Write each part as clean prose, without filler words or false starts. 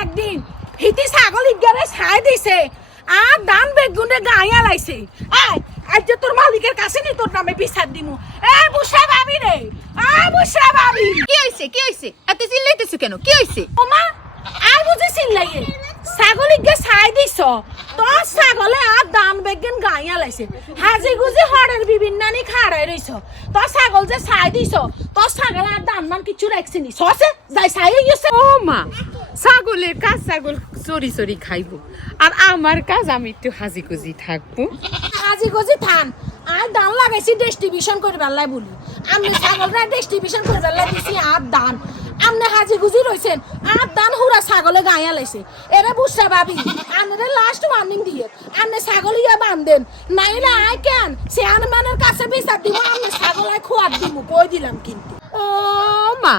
একদিন হিতি ছাগল ইগারে ছাই দিছে আর দান বেগুনে গায়া লাইছে আজ যে তোর মালিকের কাছে নি তোর নামে বিচার দিমু বুসরা ভাবি রে বুসরা ভাবি কি হইছে এত চিল্লাইতেছ কেন কি হইছে ওমা আর বুঝি চিল্লাইয়ে ছাগল ইগে ছাই দিছ তোর ছাগলে আর দান বেগুন গায়া লাইছে হাজি গুজি হড়ের বিভিন্নানি খাড়াই রইছ তোর ছাগল যে ছাই দিছ তোর ছাগল আর দান মান কিছু রাখছিনি সসে যাই ছাই গেছে ও মা ছাগলের কাজ ছাগল চরি চরি খাইবো আর আমার কাজ আমি একটু হাজি গুজি থাকবো হাজি গজি থান আর দান লাগাইছি ডিস্ট্রিবিউশন করে বেলাই বলি আমি ছাগলরা ডিস্ট্রিবিউশন করে বেলাই দিছি আর দান আমনে হাজি গুজি রইছেন আর দান হুরা ছাগলে গায়া লাইছে এরা বুসরা ভাবি আমনে লাস্ট ওয়ার্নিং দিয়ে আমনে ছাগল ইয়া বান্ধেন নাইলে আই কেন চেয়ারম্যানের কাছে বিচার দিব আমনে ছাগল আই খোয়াত দিব কই দিলাম কিন্তু ও মা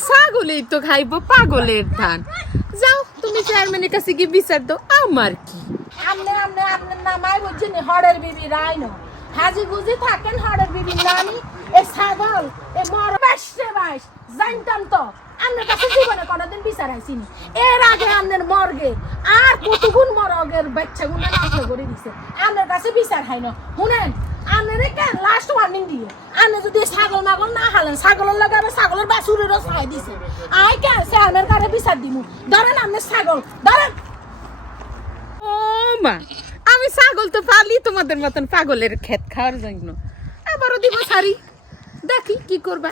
ছাগলেই তো খাইবো পাগলের ধান যাও তুমি চেয়ারম্যানের কাছে গিয়ে বিচার দাও আমার কি আমনে নামাই বুঝছেন হড়ের বিবি রাইনো হাজি গুজি থাকেন হড়ের বিবি নানি এ ছাগল এ মর বাসে বাস জানতাম তো আমনের কাছে জীবনে কোনদিন বিচার আইছিনি এর আগে আমনের মর্গে আর কতগুণ মরগের বাচ্চাগুলো নষ্ট করে দিছে আমনের কাছে বিচার হাইনো শুনেন আমনের কেন লাস্ট ওয়ার্নিং দিয়ে আমনে যদি ছাগল মাগল না হালেন ছাগলের লগে আবার ছাগলের বাছুরেরও ছাই দিছে আই কেন চেয়ারম্যান কারে বিচার দিমু ধরেন আমনের ছাগল ধরেন ও মা আমি ছাগল তো পালি তোমাদের মতন পাগলের ক্ষেত খাওয়ার জন্য আবারও দিব সারি দেখি কি করবা